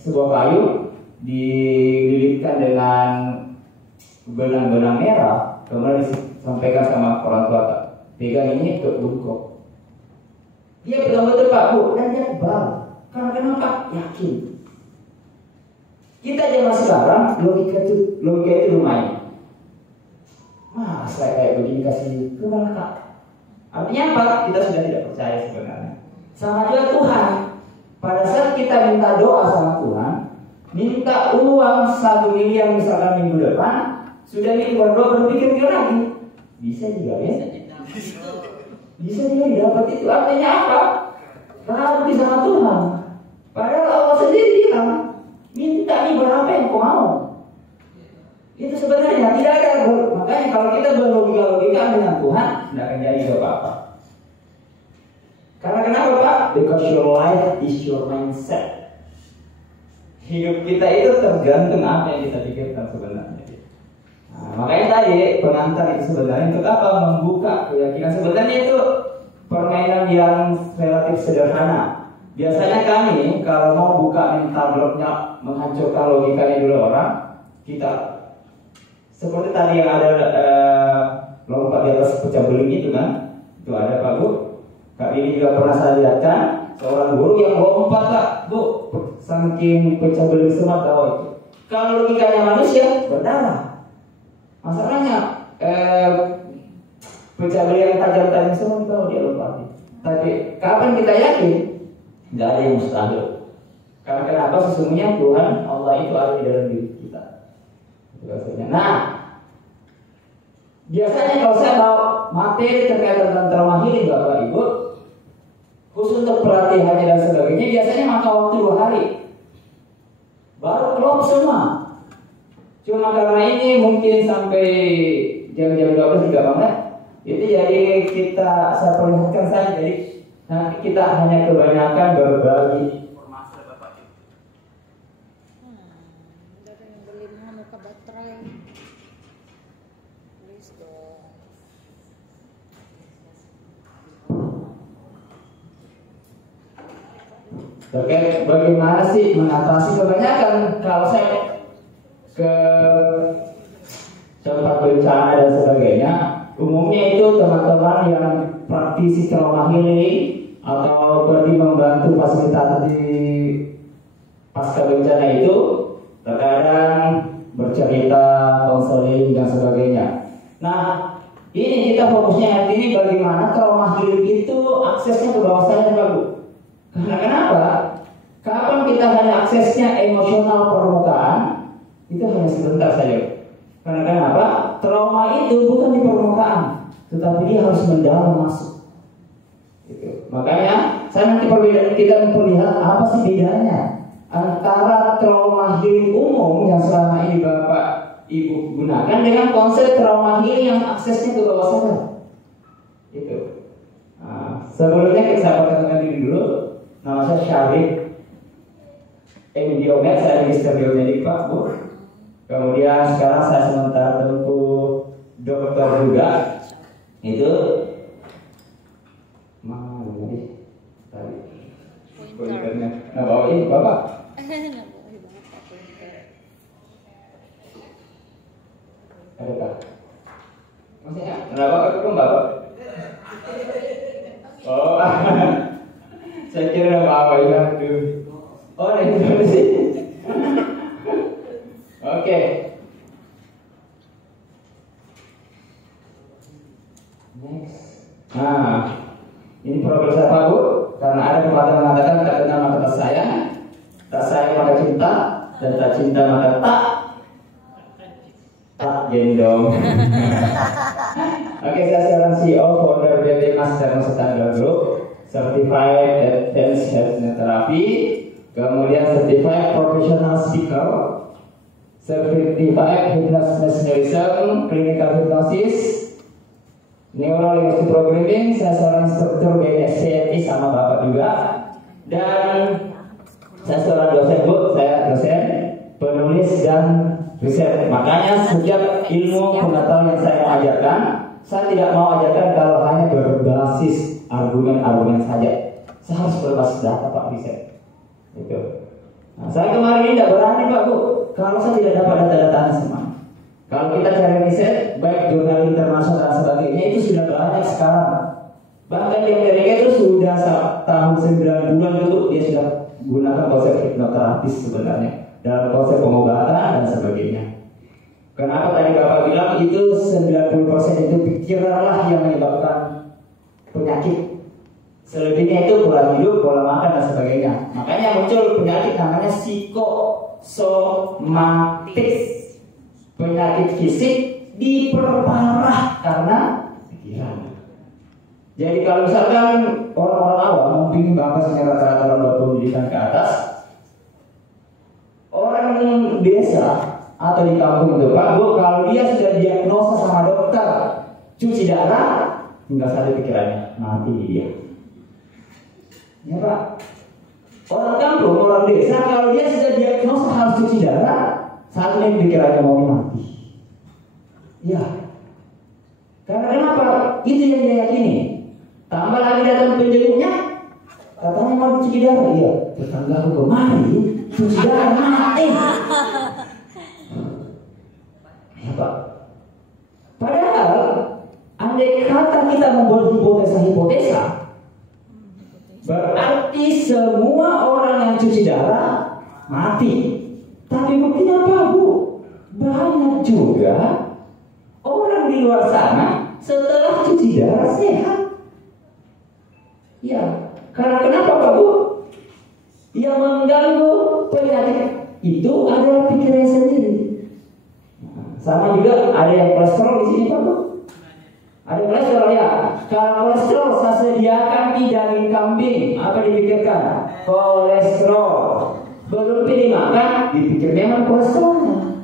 sebuah kayu dililitkan dengan benang-benang merah, kemudian disampaikan sama orang tua, pegang ini untuk bungkuk. Dia betul-betul Pak Bu, dan dia kebal. Karena kenapa? Yakin. Kita zaman sekarang logika itu lumayan. Masa kayak begini kasih kebal Kak? Artinya apa? Kita sudah tidak percaya sebenarnya. Sama juga Tuhan. Pada saat kita minta doa sama Tuhan, minta uang 1 miliar misalkan minggu depan, sudah nih berdoa berpikir lagi, bisa juga ya? Bisa juga dapat itu. Artinya apa? Ragu sama Tuhan. Padahal Allah sendiri bilang, minta nih berapa yang kau mau. Itu sebenarnya tidak ada. Makanya kalau kita berlogika dengan Tuhan, tidak akan jadi apa-apa. Karena kenapa Pak? Because your life is your mindset. Hidup kita itu tergantung apa yang kita pikirkan sebenarnya. Nah, makanya tadi pengantar itu sebenarnya untuk apa? Membuka keyakinan. Sebenarnya itu permainan yang relatif sederhana. Biasanya kami kalau mau buka mental blocknya, menghancurkan logikanya dulu orang, kita seperti tadi yang ada lompat di atas pecah beling itu kan, itu ada Pak Bu. Kak ini juga pernah saya lihatkan seorang guru yang lompat Kak Bu, saking pecah beling semak bawah itu. Kalau logikanya manusia berdarah. Masalahnya pecah beling yang tajam-tajam semua di bawah dia lompat. Tapi kapan kita yakin? Nggak ada yang mustahil. Karena kenapa? Sesungguhnya Tuhan Allah itu ada di dalam diri kita. Nah, biasanya kalau saya bawa materi terkait tentang trauma healing Bapak Ibu, khusus untuk pelatihannya dan sebagainya, biasanya makan waktu 2 hari, baru klop semua. Cuma karena ini mungkin sampai jam-jam 12 juga banget, itu jadi saya perlihatkan saja. Jadi nanti kita hanya kebanyakan berbagi informasi Bapak Ibu. Ada yang beli muka baterai. Please dong. Terkait bagaimana sih mengatasi kebanyakan kalau saya ke tempat bencana dan sebagainya, umumnya itu teman-teman yang praktisi trauma healing atau pergi membantu fasilitator di pasca bencana itu terkadang bercerita, konseling dan sebagainya. Nah, ini kita fokusnya hari ini bagaimana trauma healing itu aksesnya ke bawah sadar Pak Bu. Karena kenapa? Kapan kita hanya aksesnya emosional permukaan, itu hanya sebentar saja. Karena kenapa? Trauma itu bukan di permukaan, tetapi dia harus mendalam masuk. Gitu. Makanya saya nanti kita memperlihat apa sih bedanya antara trauma healing umum yang selama ini Bapak Ibu gunakan dengan konsep trauma healing yang aksesnya ke bawah sadar. Gitu. Nah, sebelumnya saya perkenalkan diri dulu. Nama saya Syarif Diomed, saya Magister Biomedik Pak Bu. Kemudian sekarang saya sementara tempuh dokter juga. Itu mana tadi pointernya. Nah bawain Bapak. Ada Pak? Maksudnya kenapa ketemu Bapak? Oh. Saya kira apa ya? Oh, ini sih. Oke. Next. Nah, ini problem saya Pak Bu, karena ada pepatah mengatakan tak kenal maka tak sayang, tak sayang maka cinta, dan tak cinta maka tak gendong. Oke, saya seorang CEO founder PT Master Standard Group, Certified Advanced Health Therapy, kemudian Certified Professional Speaker, Certified Hypnosis Mesmerism, Clinical Hypnosis, Neuro-Linguistic Programming. Saya seorang instruktur BNSCMI sama Bapak juga, dan saya seorang dosen Bu, saya dosen, penulis dan riset. Makanya setiap ilmu pengetahuan yang saya mau ajarkan, saya tidak mau ajarkan kalau hanya berbasis argumen-argumen saja. Saya harus berbasis data Pak riset. Itu. Nah, saya kemarin ini tidak berani Pak Bu, kalau saya tidak dapat data-datanya semua. Kalau kita cari riset, baik jurnal internasional dan sebagainya itu sudah banyak sekarang. Bahkan di Amerika itu sudah tahun 90-an itu dia sudah gunakan konsep hipnoterapis sebenarnya dalam konsep pengobatan dan sebagainya. Kenapa tadi Bapak bilang itu 90% itu pikiranlah yang menyebabkan penyakit. Selebihnya itu pola hidup, pola makan dan sebagainya. Makanya muncul penyakit namanya psikosomatis. Penyakit fisik diperparah karena pikiran. Jadi kalau misalkan orang-orang awam mungkin bahkan secara rata-rata orang berpendidikan ke atas, orang desa atau di kampung itu Pak Bu, kalau dia sudah diagnosa sama dokter cuci darah, tinggal satu pikirannya, mati dia. Ya Pak, orang kampung, orang desa kalau dia sudah diagnosa harus cuci darah, saat ini pikirannya mau mati. Ya, karena kenapa? Itu yang dia yakini. Tambah lagi datang penjenguknya, katanya mau cuci darah, iya. Tetangga aku kemari cuci darah mati. Ya Pak. Padahal andai kata kita membuat hipotesa, berarti semua orang yang cuci darah mati. Tapi buktinya apa Bu? Banyak juga orang di luar sana setelah cuci darah sehat. Ya, karena kenapa Pak Bu? Yang mengganggu penyakit itu adalah pikiran sendiri. Sama juga ada yang kolesterol di sini Pak Bu. Ada kolesterol ya. Kalau kolesterol saya sediakan di daging kambing, apa dipikirkan? Kolesterol. Belum pilih makan, dipikir memang kolesterolnya.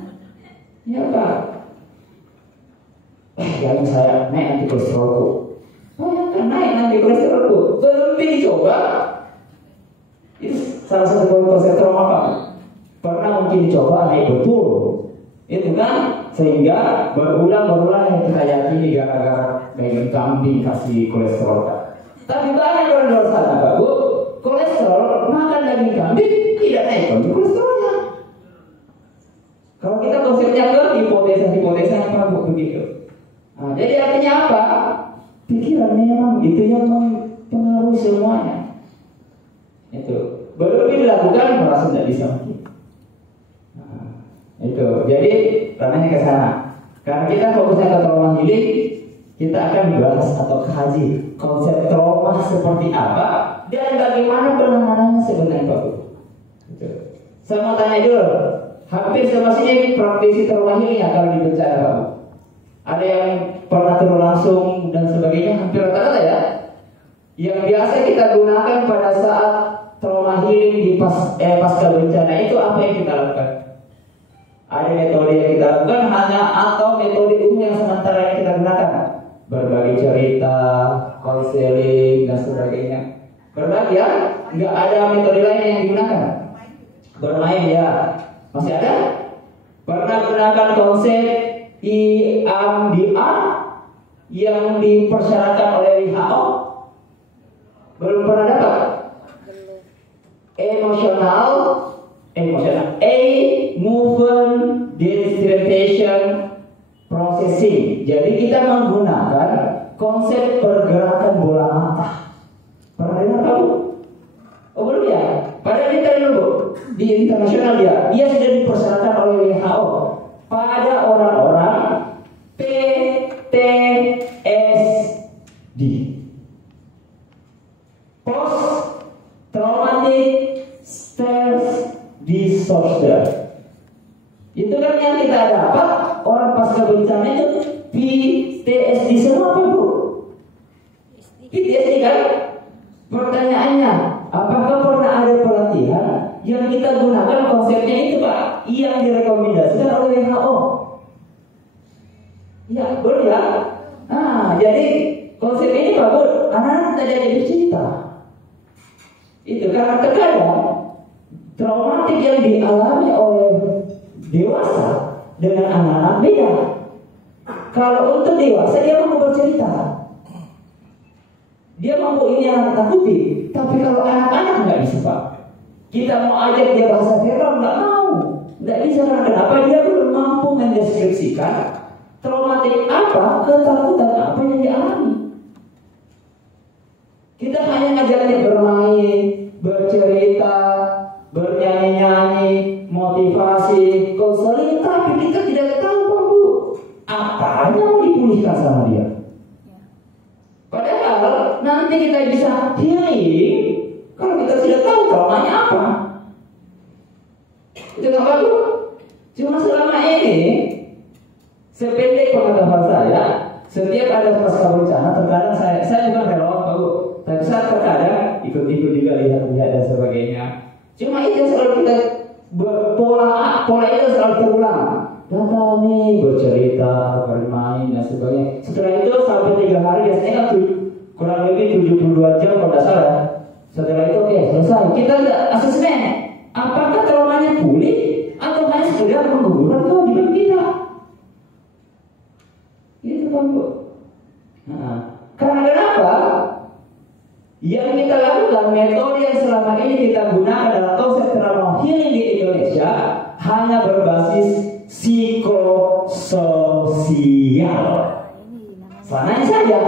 Ya Pak. Jangan saya naik nanti kolesterolku. Oh ya kan naik nanti kolesterolku. Belum pilih coba. Itu salah satu konsep trauma Pak. Pernah mungkin dicoba naik betul. Itu kan sehingga berulang yang kita yakini gara-gara daging kambing kasih kolesterol Pak. Tapi banyak orang di luar sana Pak Bu, kolesterol makan daging kambing tidak naik kolesterolnya. Kalau kita konsepnya ke hipotesa Pak Bu begitu. Nah, jadi artinya apa? Pikiran memang itu yang mempengaruhi semuanya. Itu belum dilakukan merasa tidak bisa mungkin. Itu, jadi ranahnya ke sana. Karena kita fokusnya ke trauma healing, kita akan bahas atau kaji konsep trauma seperti apa dan bagaimana penanganannya sebenarnya Pak Bu. Gitu. Saya mau tanya dulu, hampir semua sini praktisi trauma healing ya kalau di bencana Pak Bu. Ada yang pernah turun langsung dan sebagainya, hampir rata-rata ya. Yang biasa kita gunakan pada saat trauma healing di pasca bencana itu apa yang kita lakukan? Ada metode yang kita lakukan hanya atau metode umum yang sementara yang kita gunakan? Berbagi cerita, konseling dan sebagainya. Berbagi ya? Nggak ada metode lain yang digunakan? Bermain ya? Masih ada? Pernah gunakan konsep EMDR yang dipersyaratkan oleh WHO? Belum pernah dapat? Emotional, movement desensitization processing. Jadi kita menggunakan konsep pergerakan bola mata. Pernah dengar kamu? Oh belum ya? Padahal kita dulu di internasional dia sudah dipersyaratkan oleh WHO pada orang-orang PTSD, post traumatic stress disorder. Itu kan yang kita dapat orang pasca bencana itu PTSD semua apa Bu? PTSD kan? Pertanyaannya, apakah pernah ada pelatihan yang kita gunakan konsepnya itu Pak, yang direkomendasikan oleh WHO? Ya, belum ya? Nah, jadi konsep ini Pak Bu, anak-anak tidak jadi cerita. Itu karena terkadang traumatik yang dialami oleh dewasa dengan anak-anak beda. Kalau untuk dewasa dia mampu bercerita, dia mampu ini yang takuti. Tapi kalau anak-anak nggak bisa Pak. Kita mau ajak dia bahasa teror, nggak mau. Nggak bisa, karena kenapa? Dia belum mampu mendeskripsikan traumatik apa, ketakutan apa yang dialami. Kita hanya ngajak dia bermain, bercerita, bernyanyi-nyanyi, motivasi, konseling, tapi kita tidak tahu Pak Bu, apa yang mau dipulihkan sama dia. Padahal nanti kita bisa healing kalau kita sudah tahu traumanya apa. Itu nggak bagus. Cuma selama ini, sependek pengetahuan saya, setiap ada pasca bencana, terkadang saya bukan relawan Pak Bu, tapi saya terkadang ikut-ikut juga lihat-lihat dan sebagainya. Cuma itu selalu kita pola itu selalu terulang. Datang nih bercerita, bermain dan sebagainya. Setelah itu sampai 3 hari biasanya kan kurang lebih 72 jam kalau tidak salah. Setelah itu oke, selesai. Kita tidak asesmen apakah traumanya pulih atau hanya sekedar menggugurkan kewajiban kita. Itu Pak Bu. Nah, karena kenapa? Yang kita lakukan, metode yang selama ini kita gunakan dalam konsep trauma healing di Indonesia hanya berbasis psikososial. Sananya saja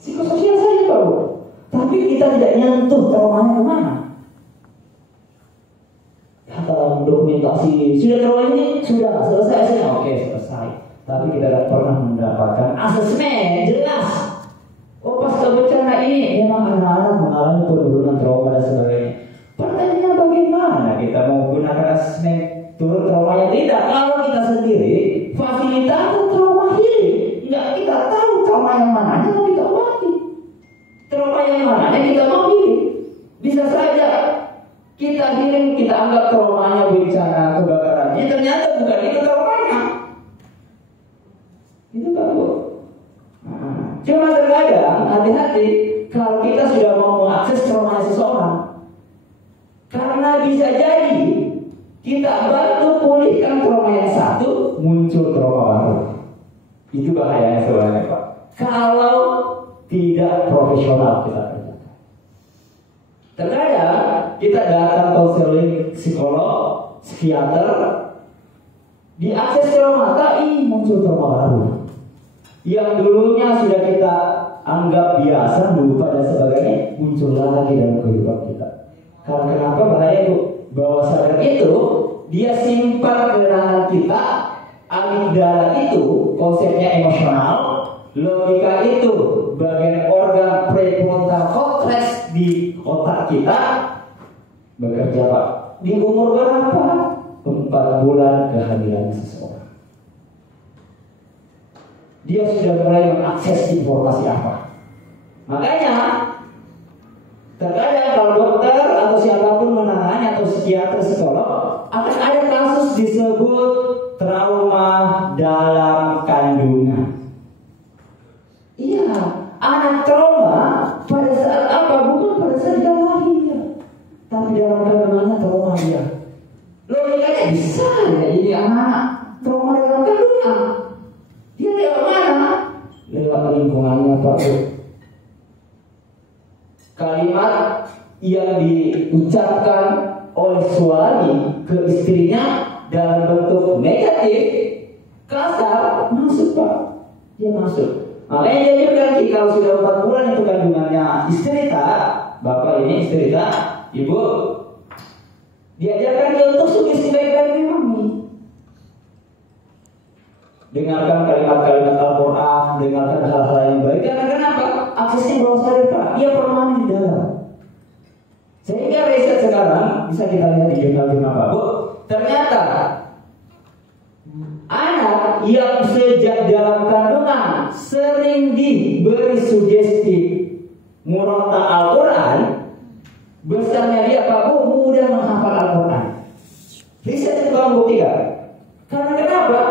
psikososial saja Pak Bu. Tapi kita tidak nyentuh traumanya kemana. Dalam dokumentasi sudah trauma ini sudah selesai, oke selesai. Tapi kita tidak pernah mendapatkan asesmen jelas. Oh pasca bencana ini memang anak-anak mengalami penurunan trauma dan sebagainya. Pertanyaannya bagaimana kita mau gunakan asesmen turun traumanya? Tidak, kalau kita sendiri fasilitator trauma healing, nggak kita tahu trauma yang mana yang mau kita obati, trauma yang mana yang kita mau healing. Bisa saja kita healing, kita anggap traumanya bencana kebakarannya, ternyata bukan itu traumanya. Itu Pak Bu. Cuma terkadang hati-hati kalau kita sudah mau mengakses trauma seseorang, karena bisa jadi kita bantu pulihkan trauma yang satu, muncul trauma baru. Itu bahayanya sebenarnya Pak. Kalau tidak profesional kita kerjakan. Terkadang kita datang konseling psikolog, psikiater, diakses trauma, muncul trauma baru. Yang dulunya sudah kita anggap biasa, lupa dan sebagainya, muncul lagi dalam kehidupan kita. Karena kenapa bahaya Bu? Bawah sadar itu dia simpan kenangan kita, amigdala itu konsepnya emosional, logika itu bagian organ prefrontal cortex di otak kita bekerja Pak. Di umur berapa? 4 bulan kehamilan seseorang. Dia sudah mulai mengakses informasi apa. Makanya terkadang kalau dokter atau siapapun menangani atau psikiater, psikolog, akan ada kasus disebut trauma dalam kandungan. Iya, anak trauma pada saat apa? Bukan pada saat dia lahir, tapi dalam kandungannya trauma dia. Logikanya bisa ya, jadi anak trauma dalam kandungan. Dia lewat mana? Lewat lingkungannya Pak Bu. Kalimat yang diucapkan oleh suami ke istrinya dalam bentuk negatif, kasar, masuk Pak. Dia masuk. Makanya dia juga kalau sudah 4 bulan itu kandungannya istrita, bapak ini istrita, ibu, diajarkan dia untuk sugesti baik-baik mami. Dengarkan kalimat-kalimat Al-Quran, dengarkan hal-hal yang baik. Karena kenapa? Aksesnya bawah sadar Pak, dia permanen di dalam. Sehingga riset sekarang bisa kita lihat di jurnal-jurnal Pak Bu, ternyata anak yang sejak dalam kandungan sering diberi sugesti murotal Al-Quran, besarnya dia Pak Bu mudah menghafal Al-Quran. Riset itu membuktikan. Karena kenapa?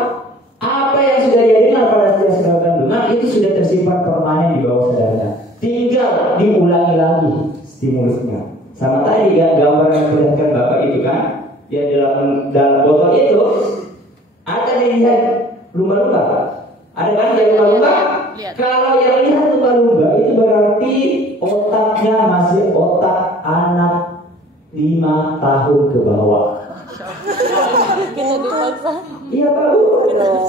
Apa yang sudah dia dengar pada saat kandungan itu sudah tersimpan permanen di bawah sadarnya. Tinggal diulangi lagi stimulusnya. Sama tadi ya gambar yang diperlihatkan Bapak itu kan, dia dalam botol itu ada dilihat lumba-lumba. Ada kan dia lumba-lumba? Kalau yang lihat lumba-lumba itu berarti otaknya masih otak anak 5 tahun ke bawah. Kita dipaksa. Iya Pak Bu.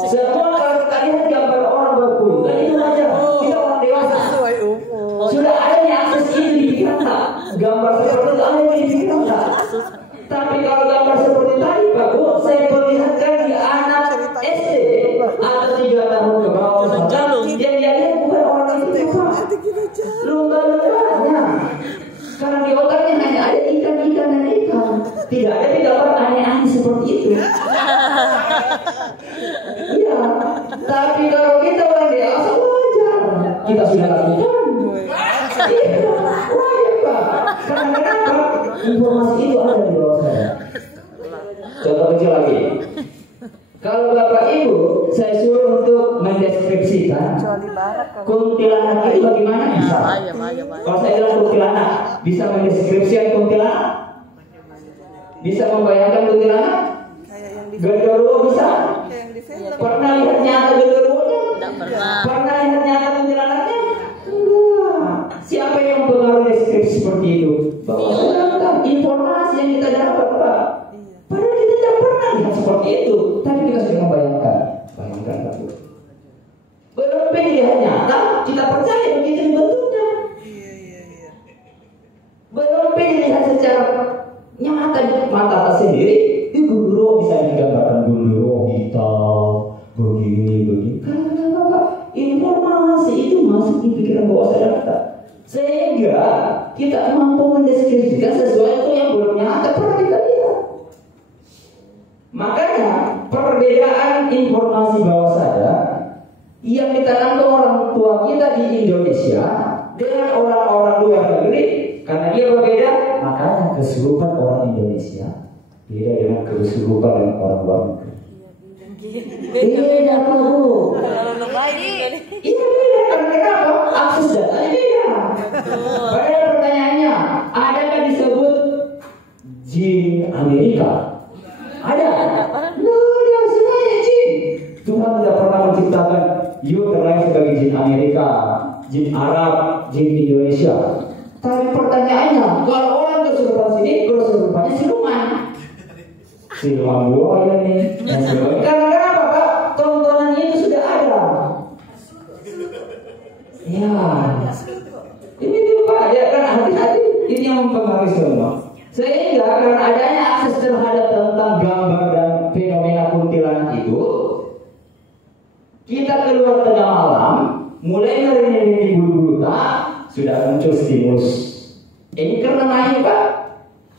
Semua kalau kita lihat gambar orang berkulit, dan itu aja kita orang dewasa. Sudah ada yang akses ini di pikiran tak? Gambar seperti itu ada yang di pikiran tak? Tapi kalau gambar seperti tadi Pak Bu, saya perlihatkan di anak SD atau 3 tahun ke bawah. Yang dia lihat bukan orang itu Pak, lumba-lumbanya. Karena di otaknya hanya ada ikan-ikan dan ikan. Tidak ada di gambar aneh-aneh seperti itu. Iya. Tapi kalau kita orang dewasa wajar. Kita sudah lakukan. Iya, wajar Pak. Karena kenapa? Informasi itu ada di bawah saya. Contoh kecil lagi. Kalau Bapak Ibu saya suruh untuk mendeskripsikan kuntilanak itu bagaimana bisa? Kalau saya bilang kuntilanak, bisa mendeskripsikan kuntilanak? Bisa membayangkan kuntilanak? Genderuwo bisa? Pernah lihat nyata genderuwonya? Pernah lihat nyata kuntilanaknya? Enggak. Siapa yang mempengaruhi deskripsi seperti itu? Bahwa informasi yang kita dapat Pak. Padahal kita tidak pernah lihat seperti itu, tapi kita sudah membayangkan. Bayangkan Pak. Belum pilihan nyata, kita percaya begitu bentuknya. Belum dilihat secara nyata di mata sendiri. Itu gundurwo bisa digambarkan gundurwo hitam, begini. Karena Pak, informasi itu masuk di pikiran bawah sadar kita. Sehingga kita mampu mendeskripsikan sesuatu yang belum nyata pernah kita lihat. Makanya perbedaan informasi bawah sadar yang ditanamkan orang tua kita di Indonesia dengan orang-orang luar negeri, karena dia berbeda, makanya kesurupan orang Indonesia beda dengan kesurupan orang luar negeri. Beda Pak Bu. Iya beda, karena kenapa? Akses datanya beda. Padahal pertanyaannya, adakah disebut jin Amerika? Ada? Nggak ada, semuanya jin. Tuhan tidak pernah menciptakan you terlahir sebagai jin Amerika, jin Arab, jin Indonesia. Tapi pertanyaannya, kalau orang kesurupan sini, kesurupannya siluman. Siluman buaya nih. Karena kenapa Pak? Tontonan itu sudah ada. Ya. Ini tuh Pak, ya kan hati-hati. Ini yang mempengaruhi semua. Sehingga karena adanya akses terhadap tentang gambar dan fenomena kuntilanak itu, kita keluar tengah malam, mulai dari di bulu-bulu tak, sudah muncul stimulus. Ini karena naik Pak,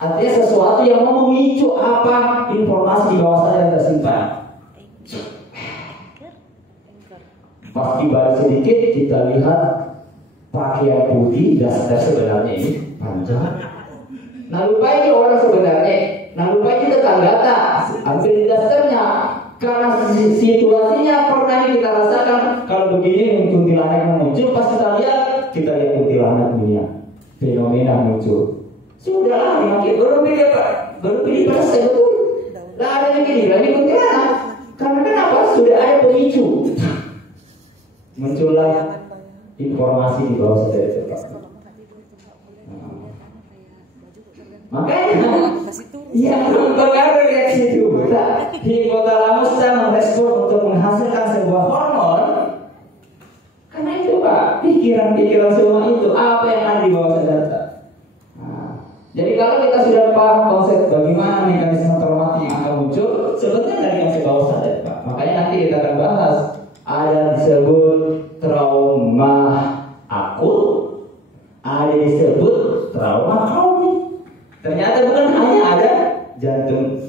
artinya sesuatu yang mau memicu apa informasi di bawah sadar yang tersimpan. Pas dibalik sedikit kita lihat pakaian putih dasar sebenarnya ini panjang. Nah lupa ini orang sebenarnya, nah lupa ini tetangga tak, ambil di dasarnya. Karena situasinya pernah kita rasakan. Kalau begini kuntilanak yang muncul, pas kita lihat kuntilanak dunia, fenomena muncul. Sudahlah, makin baru pilih perasaan betul. Lah ada yang begini, lagi kuntilanak. Karena kenapa? Sudah ada pemicu. Muncullah informasi di bawah sadar itu. Makanya yang mempengaruhi reaksi tubuh hipotalamus merespon untuk menghasilkan sebuah hormon. Karena itu Pak, pikiran-pikiran semua itu apa yang ada di bawah sadar. Jadi kalau kita sudah paham konsep bagaimana mekanisme traumatik yang akan muncul, sebetulnya dari yang bawah sadar Pak. Makanya nanti kita akan bahas ada disebut trauma akut, ada disebut trauma kronik. Ternyata bukan hanya ada jantung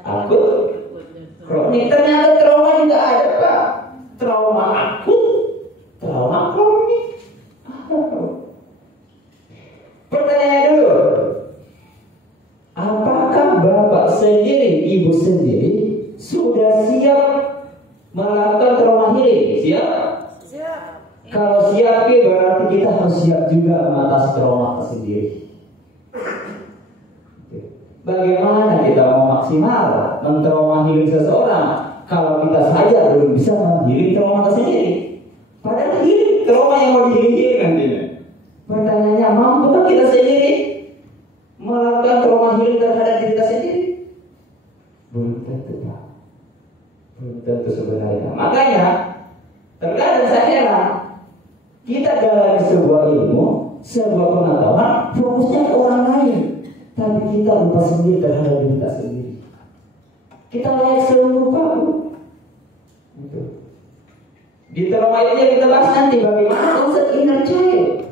akut, kronik. Ternyata trauma juga ada Pak. Trauma akut, trauma kronik. Pertanyaannya dulu, apakah Bapak sendiri, Ibu sendiri sudah siap melakukan trauma healing? Siap? Siap. Kalau siap, berarti kita harus siap juga mengatasi trauma tersendiri. Bagaimana kita mau maksimal mentrauma healing seseorang kalau kita saja belum bisa menghealing trauma tersendiri? Padahal ini trauma yang mau dihilir nantinya. Pertanyaannya, mampukah kita sendiri melakukan trauma healing terhadap diri kita sendiri? Belum tentu, Pak. Belum tentu sebenarnya. Makanya terkadang saya heran, kita dalam sebuah ilmu, sebuah pengetahuan, fokusnya ke orang lain, tapi kita lupa sendiri terhadap diri kita sendiri. Kita layak selalu lupa. Itu. Di trauma ini yang kita bahas nanti bagaimana konsep inner child.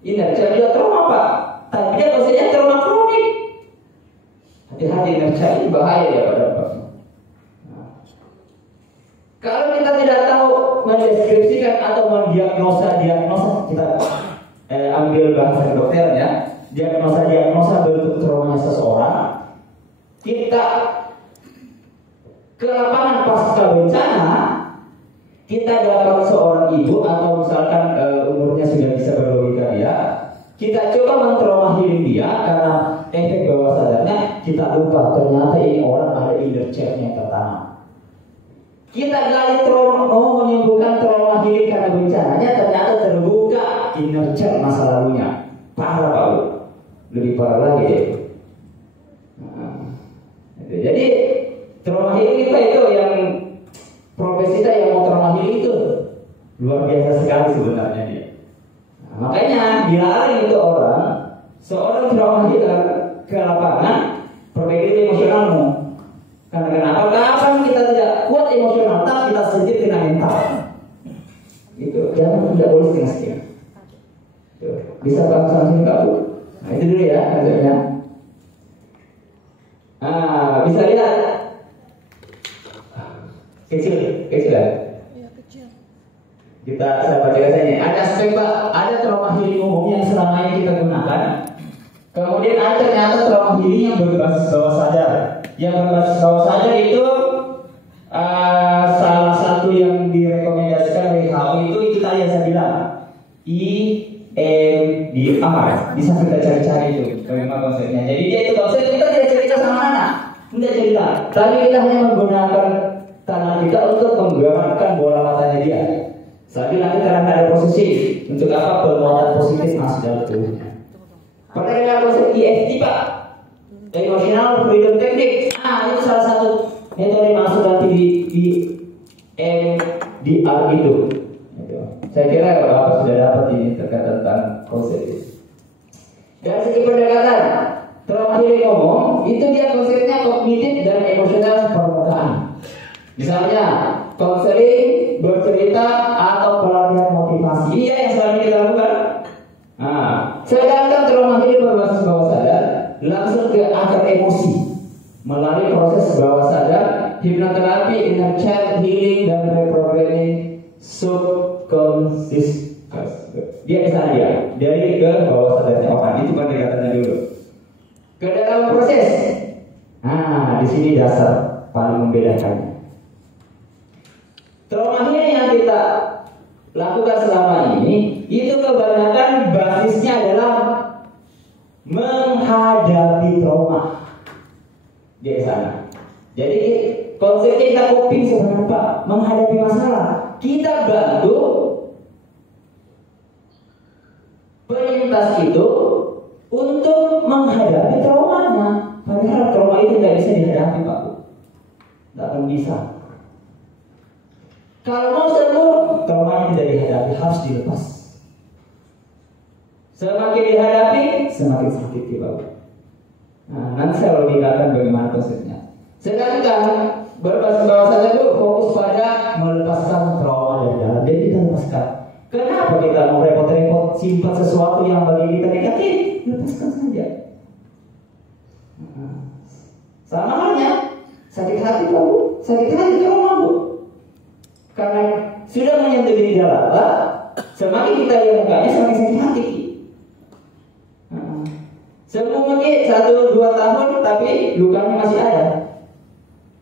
Inner child juga trauma, Pak, tapi dia konsepnya trauma kronik. Hati-hati, inner child ini bahaya ya pada Pak. Kalau kita tidak tahu mendeskripsikan atau mendiagnosa kita ambil bahasa dokter ya, diagnosa bentuk traumanya seseorang, kita ke lapangan pasca bencana, kita dapat seorang ibu atau misalkan umurnya sudah bisa berlogika dia, kita coba mentrauma healing dia karena efek bawah sadarnya kita lupa ternyata ini orang ada inner child-nya tertanam. Kita gali trauma, mau menyembuhkan trauma healing karena bencananya, ternyata terbuka inner child masa lalunya. Parah, Pak. Lebih parah lagi deh. Jadi trauma healing itu yang profesi kita yang mau trauma healing itu luar biasa sekali sebenarnya dia. Makanya dilarang itu seorang trauma healer ke lapangan perbaiki emosionalmu. Karena kenapa? Kapan kita tidak kuat emosional, tapi kita sendiri kena mental. Gitu. Jangan tidak boleh setengah-setengah. Bisa bangsa nggak Bu? Nah itu dulu ya maksudnya. Bisa lihat kecil ya. Iya kecil. Saya baca katanya. Ada aspek Pak, ada trauma healing umum yang selama ini kita gunakan. Kemudian ada ternyata trauma healing yang berbasis bawah sadar. Yang berbasis bawah sadar itu salah satu yang direkomendasikan WHO itu tadi yang saya bilang EMDR. Bisa kita cari-cari itu bagaimana konsepnya. Jadi dia itu konsep kita tidak cerita sama anak, tidak cerita, tapi kita hanya menggunakan tangan kita untuk menggerakkan bola matanya dia. Sambil nanti terang ada posisi untuk apa penguatan positif masuk dalam tubuhnya. Pernah dengar konsep EFT Pak? Emotional Freedom Technique. Itu salah satu metode masuk nanti di MDR itu. Saya kira Bapak sudah dapat ini terkait tentang konsep itu. Dari segi pendekatan trauma healing ngomong, itu dia konsepnya kognitif dan emosional permukaan. Misalnya konseling, bercerita, atau pelatihan motivasi. Iya yang selama ini kita lakukan. Sedangkan trauma healing berbasis bawah sadar langsung ke akar emosi melalui proses bawah sadar, hipnoterapi, inner child healing, dan reprogramming subconscious. Dia kesana dia dari ke bawah sadarnya orang. Itu pendekatannya dulu. Ke dalam proses. Di sini dasar paling membedakannya. Trauma healing yang kita lakukan selama ini itu kebanyakan basisnya adalah menghadapi trauma. Dia sana. Jadi konsepnya kita coping sebenarnya Pak, menghadapi masalah. Kita bantu penyintas itu untuk menghadapi traumanya. Padahal trauma itu tidak bisa dihadapi Pak. Tidak akan bisa. Kalau mau sembuh, traumanya tidak dihadapi, harus dilepas. Semakin dihadapi, semakin sakit Pak. Nanti saya logikakan bagaimana konsepnya. Sedangkan berbasis bawah sadar itu fokus pada melepaskan trauma dari dalam. Jadi kita lepaskan. Kenapa kita mau repot-repot simpan sesuatu yang bagi kita negatif? Lepaskan saja. Sama halnya sakit hati Pak, sakit hati trauma Bu. Karena sudah menyentuh diri dalam, semakin kita lihat mukanya semakin sakit hati. Sembuh mungkin 1-2 tahun, tapi lukanya masih ada.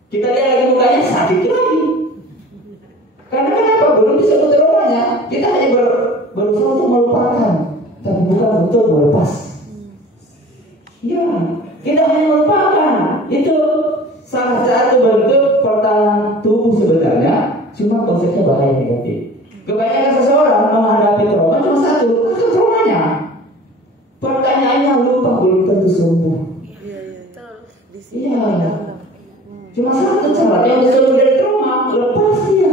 Kita lihat lagi mukanya sakit lagi. Karena kenapa? Belum disebut traumanya. Kita hanya berusaha untuk melupakan, tapi bukan untuk melepas. Ya, kita hanya melupakan. Itu salah satu bentuk pertahanan tubuh sebenarnya. Cuma konsepnya bahaya negatif. Kebanyakan seseorang menghadapi trauma cuma satu, itu traumanya. Pertanyaannya lupa, belum tentu sembuh. Iya. Cuma satu cara yang bisa sembuh dari trauma, lepas dia.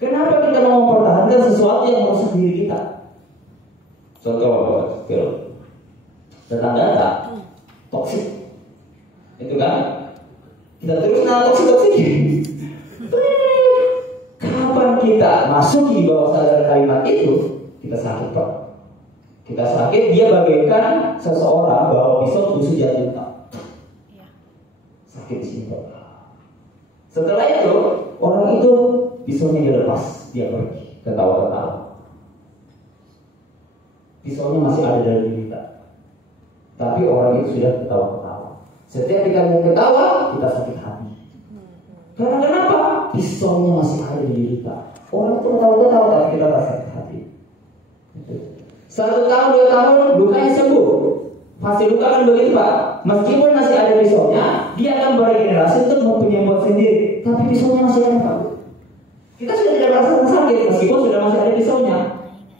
Kenapa kita mau mempertahankan sesuatu yang merusak diri kita? Contoh, tetangga toksik, itu kan? Kita terus toksik. Kapan kita masuk di bawah sadar kalimat itu, kita sakit Pak. Kita sakit, dia bagaikan seseorang bawa pisau tusuk jatuh tak. Sakit di sini Pak. Setelah itu, orang itu pisaunya dia lepas, dia pergi, ketawa-ketawa. Pisaunya masih ada dalam diri kita. Tapi orang itu sudah ketawa-ketawa. Setiap kita mau ketawa, kita sakit hati. Karena kenapa? Pisaunya masih ada di diri kita. Orang itu ketawa-ketawa, tapi kita tak sakit hati. 1 tahun, 2 tahun, lukanya sembuh. Pasti luka kan begitu Pak. Meskipun masih ada pisaunya, dia akan beregenerasi untuk mempenyembuhan sendiri. Tapi pisaunya masih ada Pak. Kita sudah tidak merasakan sakit meskipun sudah masih ada pisaunya.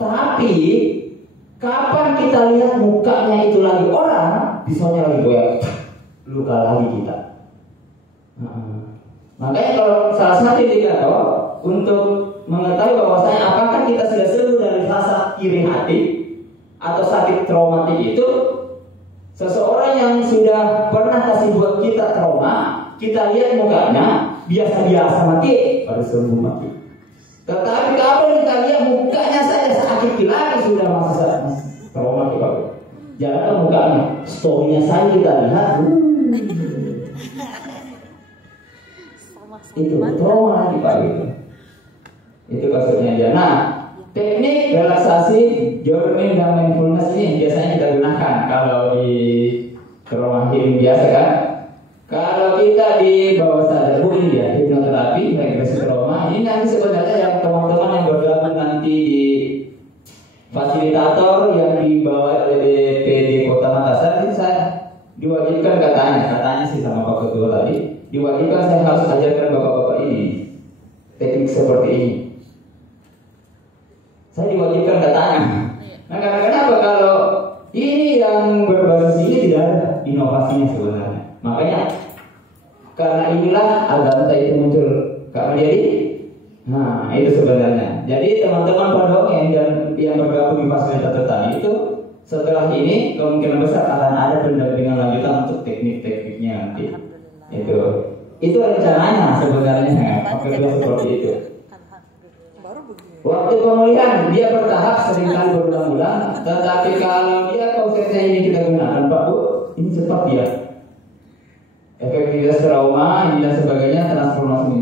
Tapi kapan kita lihat mukanya itu lagi orang, pisaunya lagi goyang, luka lagi kita. Makanya kalau salah satu indikator untuk mengetahui bahwasanya apakah kita sudah sembuh dari rasa iri hati atau sakit traumatik itu, seseorang yang sudah pernah kasih buat kita trauma, kita lihat mukanya biasa-biasa mati, baru sembuh mati. Tetapi kalau kita lihat mukanya saja sakit lagi sudah masa trauma kita. Jangan mukanya, storynya saja kita lihat. Itu trauma lagi Pak itu. Itu maksudnya dia. Nah, teknik relaksasi, journaling dan mindfulness ini biasanya kita gunakan kalau di trauma healing biasa kan. Kalau kita di bawah sadar bullying ya, hipnoterapi, regresi trauma, ini nanti sebenarnya yang teman-teman yang bergabung nanti di fasilitator yang dibawa oleh DPD Kota Makassar, ini saya diwajibkan katanya sih sama Pak Ketua tadi, diwajibkan saya harus ajarkan bapak-bapak ini teknik seperti ini. Saya diwajibkan katanya. Nah, karena kenapa kalau ini yang berbasis ini tidak ada inovasinya sebenarnya. Makanya karena inilah Aganta itu muncul. Kak jadi, nah itu sebenarnya. Jadi teman-teman pendongeng dan yang bergabung di fasilitator tadi itu setelah ini kemungkinan besar akan ada pendampingan lanjutan untuk teknik-tekniknya nanti. Itu rencananya sebenarnya. Oke, seperti itu. Waktu pemulihan dia bertahap seringkali berulang-ulang, tetapi kalau dia konsepnya ini kita gunakan Pak Bu, ini cepat dia. Efektivitas trauma ini dan sebagainya, transformasi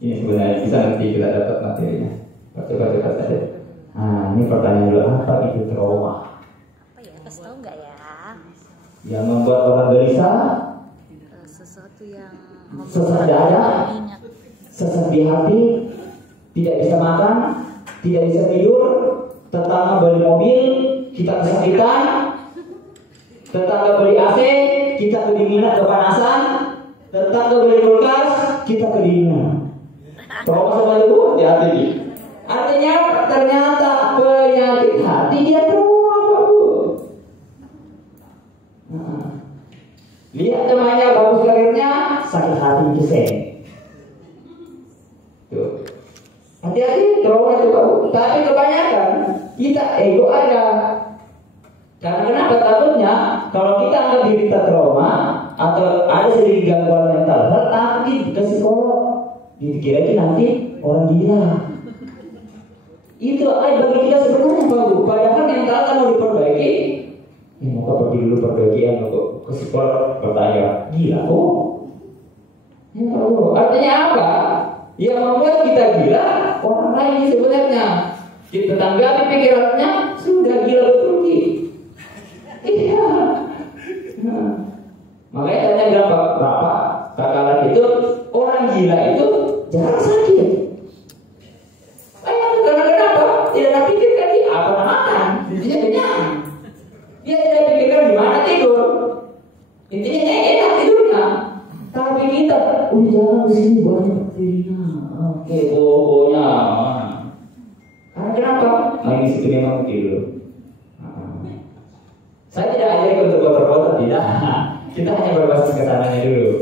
ini sebenarnya bisa nanti kita dapat materinya. Cepat-cepat saja. Nah, ini pertanyaan dulu, apa itu trauma? Apa ya? Kasih tahu nggak ya? Yang membuat orang gelisah, sesuatu yang sesak dada, sesak di hati, tidak bisa makan, tidak bisa tidur, tetangga beli mobil, kita kesakitan, tetangga beli AC, kita kedinginan kepanasan, tetangga beli kulkas, kita kedinginan. Trauma sama itu di hati. Artinya ternyata penyakit hati dia trauma Pak Bu. Lihat temannya bagus karirnya, sakit hati desain. Tuh. Hati-hati trauma itu Pak Bu. Tapi kebanyakan kita ego ada. Karena kenapa? Takutnya kalau kita anggap diri kita trauma atau ada sedikit gangguan mental, tapi ke psikolog dikira nanti orang gila. Itu bagi kita sebenarnya Pak Bu. Padahal mental kan mau diperbaiki. Maka pergi dulu perbaiki yang ke psikolog bertanya gila kok. Ya Pak Bu. Artinya apa? Yang membuat kita gila orang lain sebenarnya. Kita tanggapi pikirannya sudah gila betul Ki. Iya. Nah, makanya tanya berapa bakalan itu orang gila itu jarang sakit. Karena kenapa? Tidak pikirkan dia apa makan, intinya kenyang. Dia tidak pikirkan di mana tidur, intinya enak tidurnya. Tapi kita, jangan di sini banyak bakterinya. Oke, pokoknya kenapa? Nah, ini situ memang dulu. Saya tidak ajak untuk kotor-kotor, tidak. Kita hanya berbasis kesananya dulu.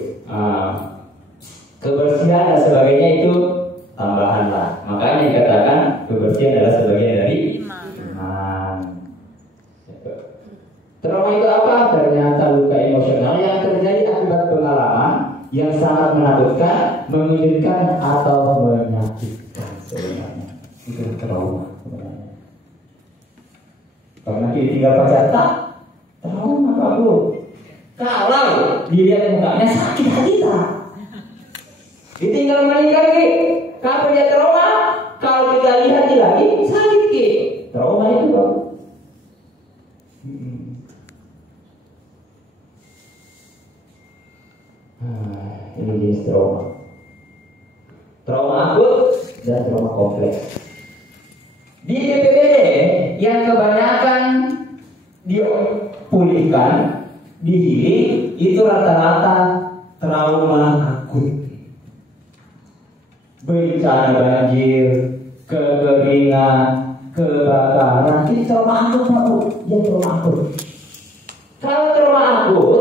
Kebersihan dan sebagainya itu tambahan lah. Makanya dikatakan kebersihan adalah sebagian dari iman. Trauma itu apa? Ternyata luka emosional yang terjadi akibat pengalaman yang sangat menakutkan, mengejutkan atau menyakitkan sebenarnya. Itu trauma sebenarnya. Kalau nanti ditinggal pacar tak trauma kamu. Kalau dilihat mukanya sakit hati tak? Ditinggal menikah lagi, kapan dia trauma? Kalau kita lihat dia lagi sakit ki. Trauma itu bang. Ini jenis trauma. Trauma akut dan trauma kompleks. Di BPBD yang kebanyakan dipulihkan, dihiling, itu rata-rata trauma akut. Bencana banjir, kekeringan, kebakaran, itu trauma akut, yang trauma akut. Kalau trauma akut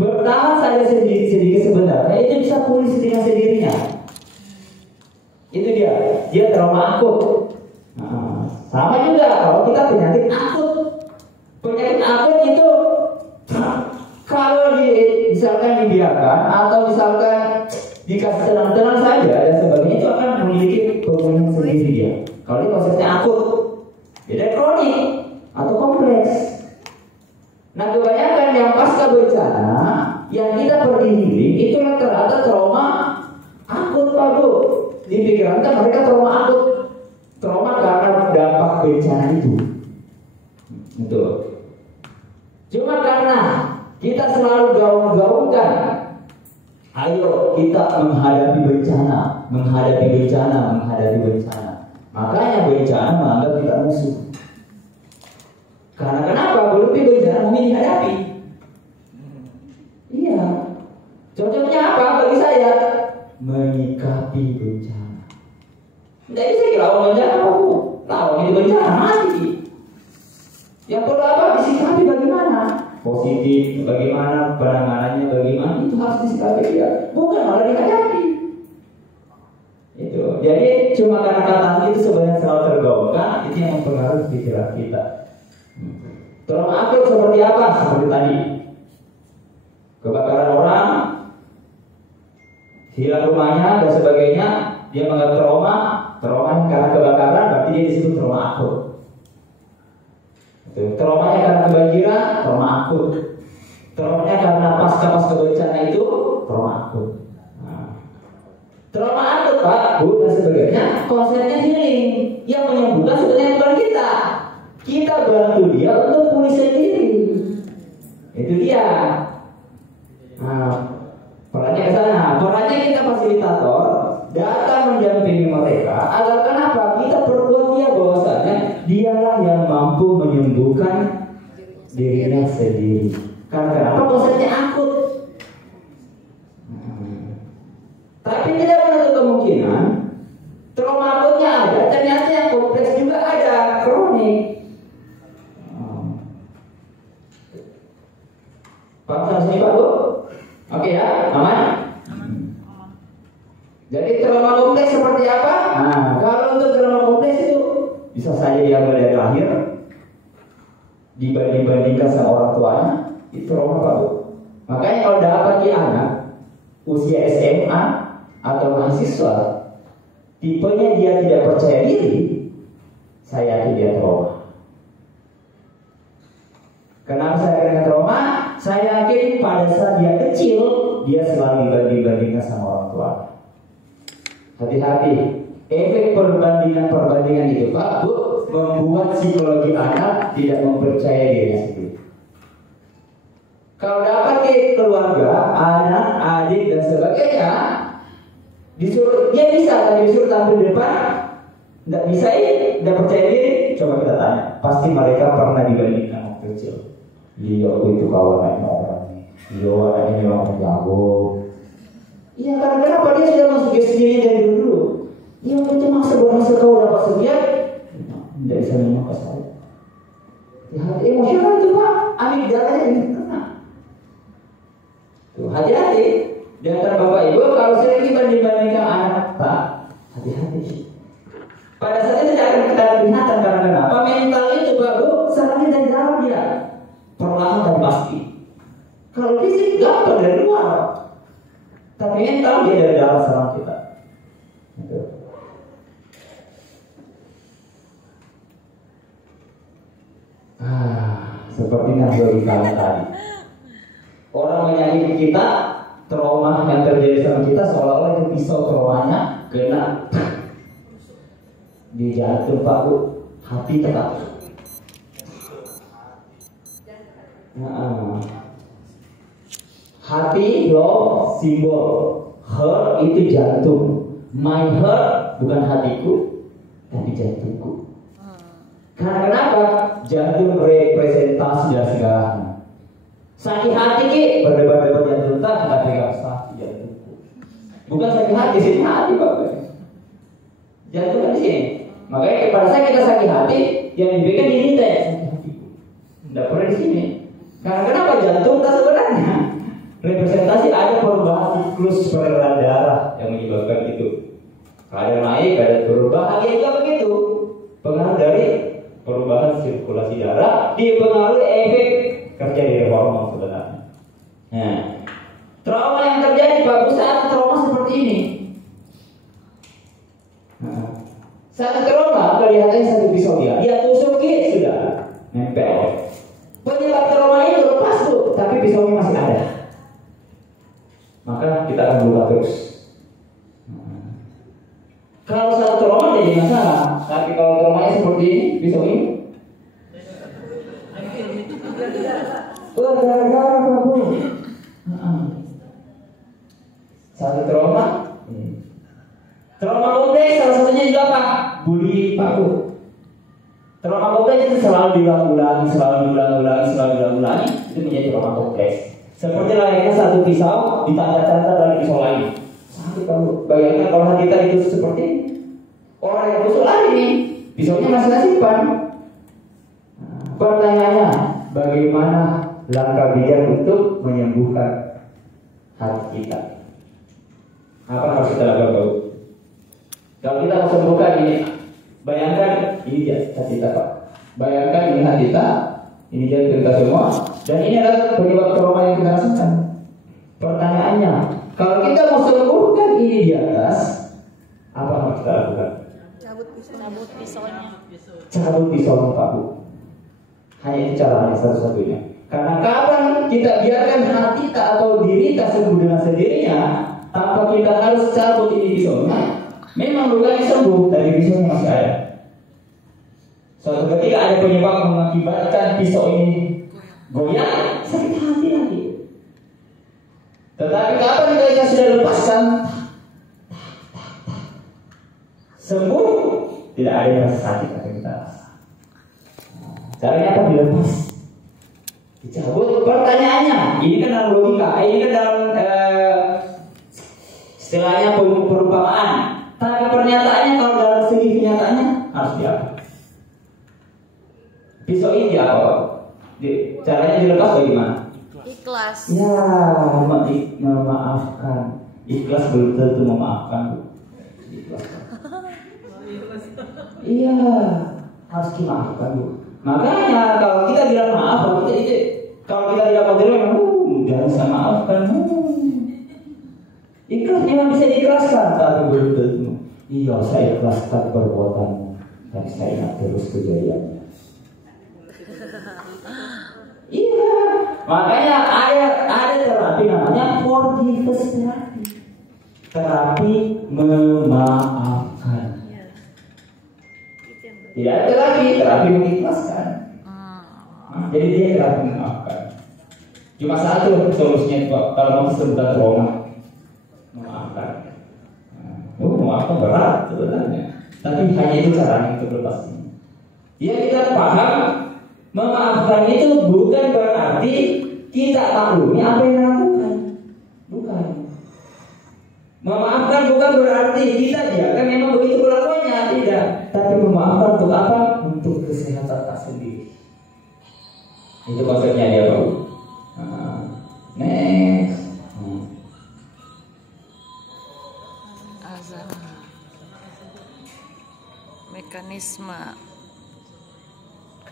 bertahan saja sedikit sebenarnya, itu bisa pulih dengan sendirinya. Itu dia trauma akut. Nah, sama juga kalau kita penyakit akut. Penyakit akut itu kalau misalkan dibiarkan atau misalkan dikasih tenang-tenang saja dan sebagainya, itu akan memiliki pemulihan sendiri dia. Kalau ini konsepnya akut, beda kronik atau kompleks. Nah, kebanyakan yang pasca bencana yang kita pergi healing itu rata-rata trauma akut, Pak Bu. Di pikiran kita mereka trauma akut, trauma karena dampak bencana itu. Betul. Cuma karena kita selalu gaung-gaungkan, ayo kita menghadapi bencana. Makanya bencana menganggap kita musuh. Karena kenapa? Belum bencana mau dihadapi. Iya. Cocoknya apa bagi saya? Menyikapi bencana. Tidak bisa kira bencana apa Bu? Tahu itu bencana mati. Yang perlu apa? Disikapi bagaimana? Positif, bagaimana penanganannya, bagaimana itu harus disikapi dia. Bukan malah dihadapi. Itu. Jadi cuma karena kata itu sebenarnya selalu tergaungkan, itu yang mempengaruhi pikiran kita. Trauma akut seperti apa? Seperti tadi, kebakaran orang, hilang rumahnya dan sebagainya, dia menganggap trauma karena kebakaran, berarti dia disebut trauma akut. Traumanya karena kebanjiran, trauma akut. Traumanya karena pasca bencana itu, trauma akut. Trauma akut Pak, Bu dan sebagainya, konsepnya healing. Yang menyembuhkan sebenarnya bukan kita. Kita bantu dia untuk pulih sendiri. Itu dia. Nah, perannya ke sana. Perannya kita fasilitator, datang mendampingi mereka agar kenapa? Kita perkuat dia bahwasanya dialah yang mampu menyembuhkan dirinya sendiri. Karena kenapa? Konsepnya akut. Tapi tidak menutup kemungkinan trauma akutnya ada, ternyata yang kompleks juga ada, kronik. Paham sampai sini Pak Bu? Oke ya, aman? Jadi trauma kompleks seperti apa? Nah, kalau untuk trauma kompleks itu bisa saja dia mulai dari lahir dibanding-bandingkan sama orang tuanya, itu trauma Pak Bu. Makanya kalau dapat di anak usia SMA atau mahasiswa, tipenya dia tidak percaya diri, saya yakin dia trauma. Kenapa saya kena trauma? Saya yakin pada saat dia kecil, dia selalu dibanding-bandingkan sama orang tua. Hati-hati, efek perbandingan itu Pak Bu membuat psikologi anak tidak mempercaya diri sendiri. Kalau dapat ke keluarga, anak, adik dan sebagainya, disuruh dia bisa, tapi disuruh tampil di depan, tidak bisa tidak percaya diri. Coba kita tanya, pasti mereka pernah dibandingkan waktu kecil. Iya, aku itu kawan orang nih. Iya, ini orang jago. Iya, karena kenapa dia sudah masuk sendiri dari dulu. Iya, itu masa berhasil kau dapat sekian. tidak bisa memaafkan saya. Hati emosional itu Pak, amigdalanya ini kena. Tuh, hati-hati. Di antara bapak ibu kalau sering dibandingkan anak, Pak, hati-hati. Pada saat itu tidak akan kita kelihatan karena kenapa? Mental itu baru serangan dari dalam dia, perlahan dan pasti. Kalau fisik gampang dari luar, tapi mental dia dari dalam serang kita. Gitu. Sepertinya logika tadi. Orang menyakiti kita, trauma yang terjadi sama kita seolah-olah itu pisau traumanya kena di jantung Pak Bu, hati tetap. Hati lo simbol, heart itu jantung. My heart bukan hatiku, tapi jantungku. Karena kenapa? Jantung representasi dari segalanya. Sakit hati ki berdebat-debat jantung tak ada sakit jantungku. Bukan sakit hati, sakit hati Pak. Jantung kan di sini. Makanya pada saat kita sakit hati, yang diberikan ini teh sakit hatiku. Tidak pernah di sini. Karena kenapa jantung tak sebenarnya? Representasi ada perubahan siklus peredaran darah yang menyebabkan itu. Kadang naik, kadang turun. Bahagia juga begitu. Pengaruh dari perubahan sirkulasi darah dipengaruhi efek kerja dari hormon sebenarnya. Nah, trauma yang terjadi Pak saat trauma seperti ini. Saat trauma kelihatannya satu pisau dia tusuki sudah nempel. Penyebab trauma itu lepas tuh, tapi pisaunya masih ada. Maka kita akan buka terus. Kalau satu trauma jadi masalah, tapi kalau traumanya seperti ini, pisau ini, gara-gara Pak Bu. Satu trauma, trauma kompleks salah satunya juga apa? Bullying Pak Bu. Trauma kompleks itu selalu diulang-ulangi, itu menjadi trauma kompleks. Seperti layaknya satu pisau ditanda-tanda dari pisau lain. Bayangkan kalau hati kita itu seperti ini. Orang yang tusuk lari nih, pisaunya masih simpan. Pertanyaannya, bagaimana langkah bijak untuk menyembuhkan hati kita? Apa harus kita lakukan Pak? Kalau kita mau sembuhkan ini, bayangkan ini dia hati kita Pak. Bayangkan ini hati kita, ini jantung kita semua, dan ini adalah penyebab trauma yang kita rasakan. Pertanyaannya, kalau kita mau sembuhkan ini di atas, apa harus kita lakukan? Cabut pisaunya. Cabut pisaunya Pak Bu. Hanya itu caranya satu-satunya. Karena kapan kita biarkan hati kita atau diri kita sembuh dengan sendirinya, tanpa kita harus cabut ini pisaunya, memang lukanya sembuh, tapi pisaunya masih ada. Suatu ketika ada penyebab mengakibatkan pisau ini goyang, sakit hati lagi. Tetapi kapan kita sudah lepaskan, sembuh, tidak ada yang sakit akan kita rasa. Caranya apa? Dilepas, dicabut. Pertanyaannya, ini kan dalam logika, ini kan dalam istilahnya perumpamaan. Tapi pernyataannya kalau dalam segi kenyataannya harus diapa? Pisau ini apa? Caranya dilepas bagaimana? Ikhlas. Ya, memaafkan. Ikhlas belum tentu memaafkan. Ikhlas. Iya, harus dimaafkan Bu. Makanya kalau kita bilang maaf, kalau kita tidak mau terima, jangan saya maafkan. Ikhlas memang bisa diikhlaskan, tapi belum tentu. Iya, saya ikhlaskan perbuatanmu, tapi saya ingat terus kejadiannya. Iya, makanya ada terapi namanya forgiveness terapi. Terapi memaafkan. Tidak ada terapi mengikhlaskan. Jadi dia terapi memaafkan. Cuma satu solusinya Pak, kalau mau sembuhkan trauma, memaafkan. Memaafkan berat sebenarnya, tapi hanya itu caranya untuk lepas ini. Ya kita paham. Memaafkan itu bukan berarti kita maklumi apa yang dilakukan. Bukan. Memaafkan bukan berarti kita biarkan memang begitu kelakuannya, tidak. Tapi memaafkan untuk apa? untuk kesehatan tak sendiri. Itu konsepnya dia, Pak. Next. Azam. Mekanisme.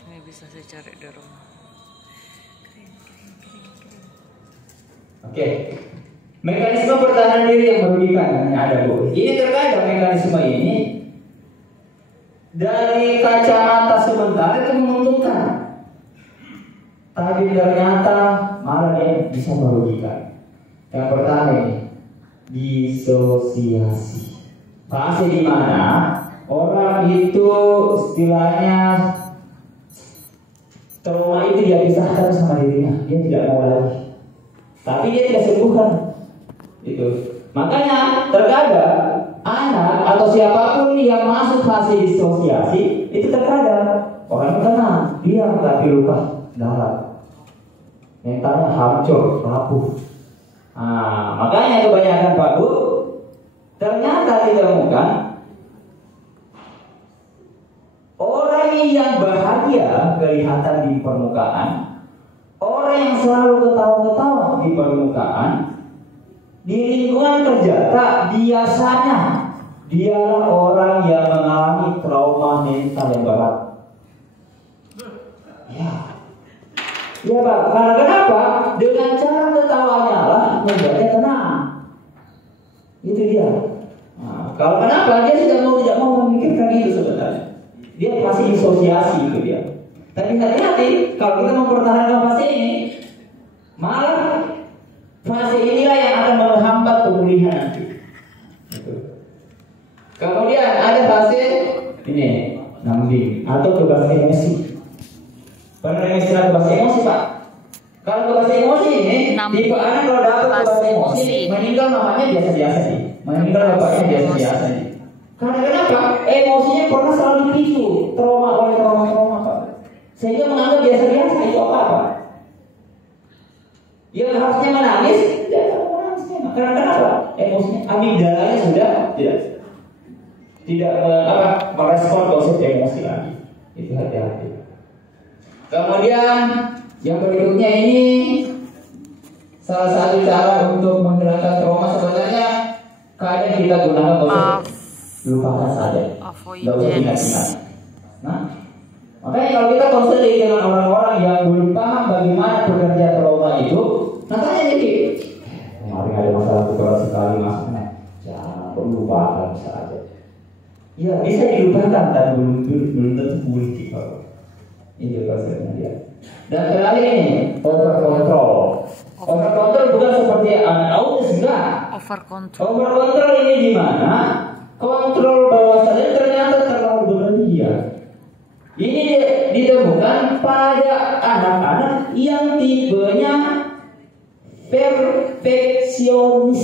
Ini bisa saya cari di rumah. Oke. Mekanisme pertahanan diri yang merugikan ada, Bu. Ini terkadang mekanisme ini dari kacamata sementara itu menguntungkan, tapi ternyata malah dia bisa merugikan. Yang pertama ini disosiasi. Fase di mana orang itu istilahnya trauma itu dia pisahkan sama dirinya, dia tidak mau lagi, tapi dia tidak sembuhkan. Itu makanya terkadang anak atau siapapun yang masuk fase disosiasi itu terkadang orang tenang, dia tapi luka dalam, mentalnya hancur, rapuh. Makanya kebanyakan Pak Bu ternyata ditemukan orang yang bahagia kelihatan di permukaan, orang yang selalu ketawa-ketawa di permukaan, di lingkungan kerja tak biasanya dialah orang yang mengalami trauma mental yang berat. Ya Pak, karena kenapa? Dengan cara ketawanya lah membuatnya tenang. Itu dia. Kalau kenapa? Dia tidak mau memikirkan itu sebenarnya. Dia pasti disosiasi itu dia. Tapi hati-hati kalau kita mempertahankan fase ini, malah fase inilah yang akan menghambat pemulihan nanti. Kemudian ada fase ini, numbing atau kebas emosi. Pernah istilah kebas emosi, Pak? Kalau kebas emosi ini, tipe anak kalau dapat kebas emosi, meninggal mamanya biasa-biasa nih, meninggal bapaknya biasa-biasa nih. Karena kenapa? Emosinya pernah selalu dipicu trauma oleh trauma, Pak. Sehingga menganggap biasa-biasa itu apa? Yang harusnya menangis, tidak menangis. Karena kenapa? Emosinya, amigdalanya sudah tidak merespon konsep emosi lagi. Itu hati-hati. Kemudian yang berikutnya ini salah satu cara untuk menghilangkan trauma sebenarnya kadang kita gunakan konsep lupakan saja, tidak usah ingat-ingat. Nah, makanya kalau kita konseling dengan orang-orang yang belum paham bagaimana bekerja trauma itu, makanya jadi kemarin ada masalah berat sekali masuknya, jangan lupakan saja. Ya bisa dilupakan dan belum tentu pulih kalau ini konsepnya dia. Dan terakhir ini over control. Over control bukan seperti anak autis, enggak. Over control. Over control ini di mana kontrol bahwasanya ternyata terlalu berlebihan. Ini ditemukan pada anak-anak yang tipenya perfeksionis.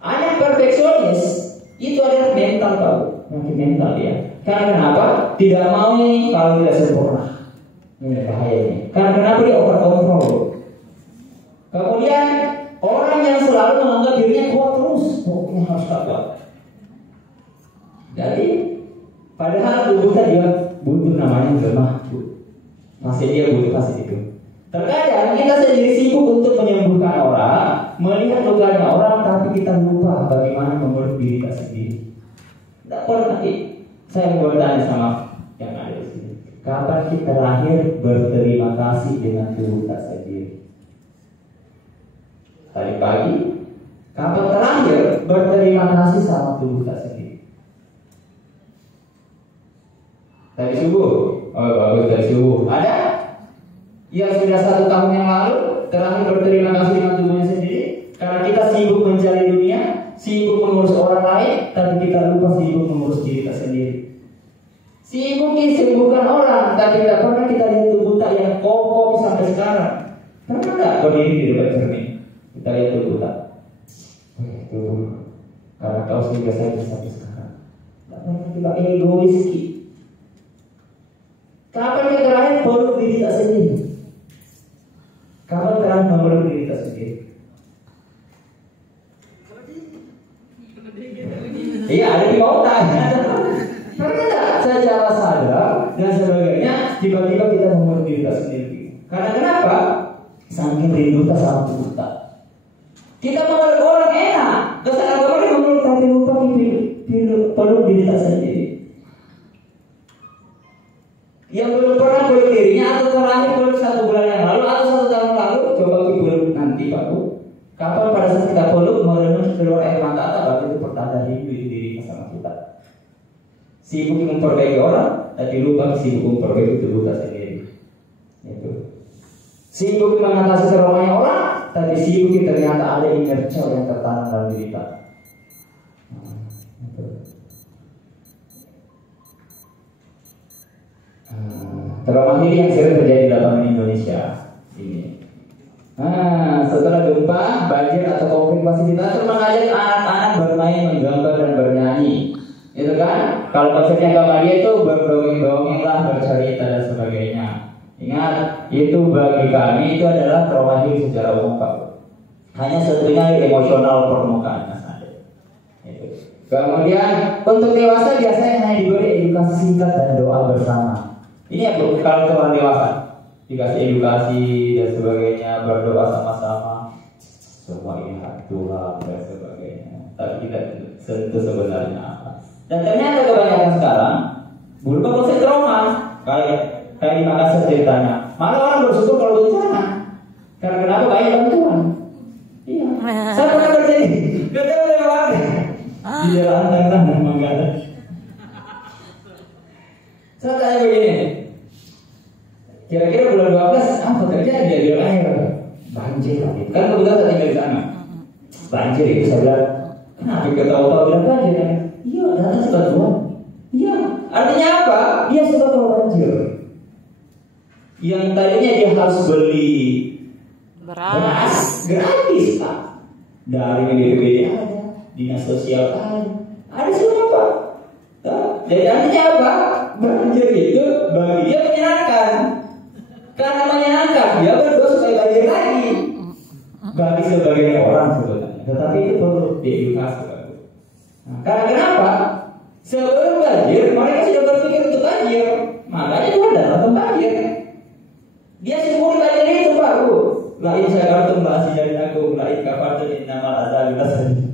Anak perfeksionis itu adalah mental, Pak. Mungkin mental dia. Karena kenapa? Tidak mau nih kalau tidak sempurna. Ini bahaya ini. Karena kenapa dia over control. Kemudian orang yang selalu menganggap dirinya kuat terus, pokoknya harus kuat. Jadi padahal tubuhnya dia butuh namanya lemah. Masih dia butuh kasih itu. Terkadang kita sendiri sibuk untuk menyembuhkan orang, melihat lukanya orang, tapi kita lupa bagaimana mengurus diri kita sendiri. Tidak pernah. Saya mau bertanya sama yang ada di sini. Kapan kita terakhir berterima kasih dengan tubuh kita sendiri? Tadi pagi. Kapan terakhir berterima kasih sama tubuh kita sendiri? Tadi subuh. Oh bagus, tadi subuh. Ada? Yang sudah 1 tahun yang lalu terakhir berterima kasih dengan tubuhnya sendiri. Karena kita sibuk mencari dunia, sibuk mengurus orang lain, tapi kita lupa sibuk mengurus diri kita sendiri. Sibuk sembuhkan orang, tapi tidak pernah kita lihat tubuh kita yang kokoh sampai sekarang. Pernah nggak berdiri di depan cermin? Kita lihat tubuh kita. Karena kau sudah sampai sekarang. Tidak pernah kita egois. Kapan yang terakhir peluk diri kita sendiri? Kapan terakhir memeluk diri kita sendiri? Iya, ada 5 kota. Karena secara sadar dan sebagainya, tiba-tiba kita membunuh diri kita sendiri. Karena kenapa? Saking rindu kita sama kita. Kita mengeluh orang enak, terus agama ini mengeluh tapi lupa peluk diri kita sendiri. Yang belum pernah peluk dirinya atau terakhir peluk 1 bulan yang lalu atau 1 tahun lalu, coba kita peluk nanti Pak Bu. Kapan pada saat kita peluk merenung keluar air mata atau berarti itu pertanda rindu diri sama kita. Sibuk memperbaiki orang, tapi lupa sibuk memperbaiki tubuh kita sendiri. Itu. Sibuk mengatasi traumanya orang, tapi sibuk ternyata ada inner child yang tertanam dalam diri kita. Trauma ini yang sering terjadi di lapangan Indonesia ini. Setelah gempa, banjir atau konflik fasilitas mengajak anak-anak bermain, menggambar dan bernyanyi. Itu kan? Kalau konsepnya Gamaliel itu berdongeng-dongeng lah, bercerita dan sebagainya. Ingat, itu bagi kami itu adalah trauma healing secara umum Pak. Hanya sebetulnya emosional permukaan saja. Kemudian untuk dewasa biasanya hanya diberi edukasi singkat dan doa bersama. Ini ya Bu, kalau orang dewasa dikasih edukasi dan sebagainya, berdoa sama-sama, semua ini hak Tuhan dan sebagainya. Tapi kita sentuh sebenarnya apa? Dan ternyata kebanyakan sekarang berubah konsep trauma. Kayak di Makassar ceritanya, malah orang bersyukur kalau bencana. Karena kenapa? Banyak bantuan. Iya. Saya pernah terjadi. Kita lewat di jalan tengah dan Manggala. Saya tanya begini, kira-kira bulan 12 apa terjadi di air? Banjir. Kan kebetulan saya tinggal di sana. Banjir itu saya bilang, kenapa kita tahu-tahu bilang banjir? Iya, datang suka Tuhan. Iya, artinya apa? Dia suka tahu banjir. Yang tadinya dia harus beli beras gratis Pak. Dari BPBD ada, dinas sosial ada semua Pak. Jadi artinya apa? Banjir itu bagi dia menyenangkan. Karena menyenangkan, dia berdoa supaya banjir lagi. Bagi sebagian orang sebetulnya, tetapi itu perlu diedukasi. Karena kenapa? Sebelum banjir, mereka sudah berpikir untuk banjir. Makanya Tuhan datang banjir. Dia syukuri banjir itu Pak Bu. Lain saya kartu mbak dari aku, lain kapan tuh nama azab asali.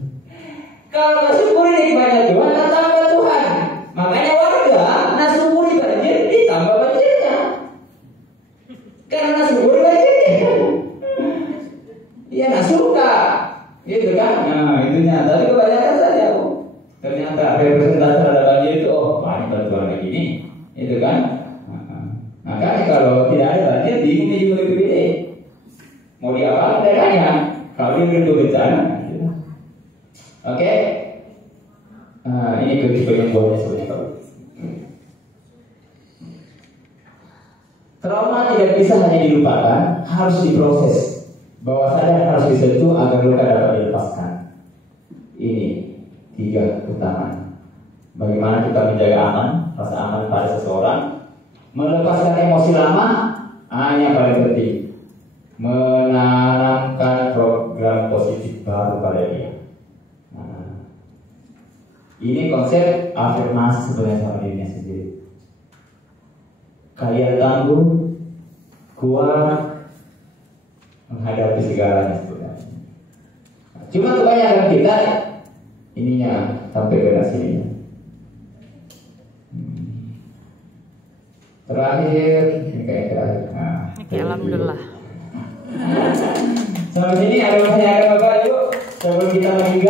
Kalau nggak syukuri nikmatnya Tuhan, tambah Tuhan. Makanya warga nak syukuri banjir, ditambah banjirnya. Karena syukuri banjirnya. Dia nak suka, gitu kan? Nah itunya. Tapi kebanyakan saja Bu. Ternyata representasi terhadap banjir itu, oh banyak bantuan kayak gini, itu kan? Makanya kalau tidak ada banjir, bingung nih juga BPBD. Mau diapakan daerahnya? Kalau dia belum bencana, oke? Ini kebijakan buahnya sebenarnya. Trauma tidak bisa hanya dilupakan, harus diproses. Bawah sadar harus disentuh agar luka dapat dilepaskan. Ini 3 utama. Bagaimana kita menjaga aman, rasa aman pada seseorang, melepaskan emosi lama, yang paling penting, menanamkan program positif baru pada dia. Ini konsep afirmasi sebenarnya sama dirinya sendiri. Kalian tangguh, kuat, menghadapi segalanya sebenarnya. Cuma kebanyakan kita ininya sampai ke sini. Terakhir, ini kayak terakhir. Oke, alhamdulillah. Sampai sini ada pertanyaan Bapak Ibu sebelum kita meninggal.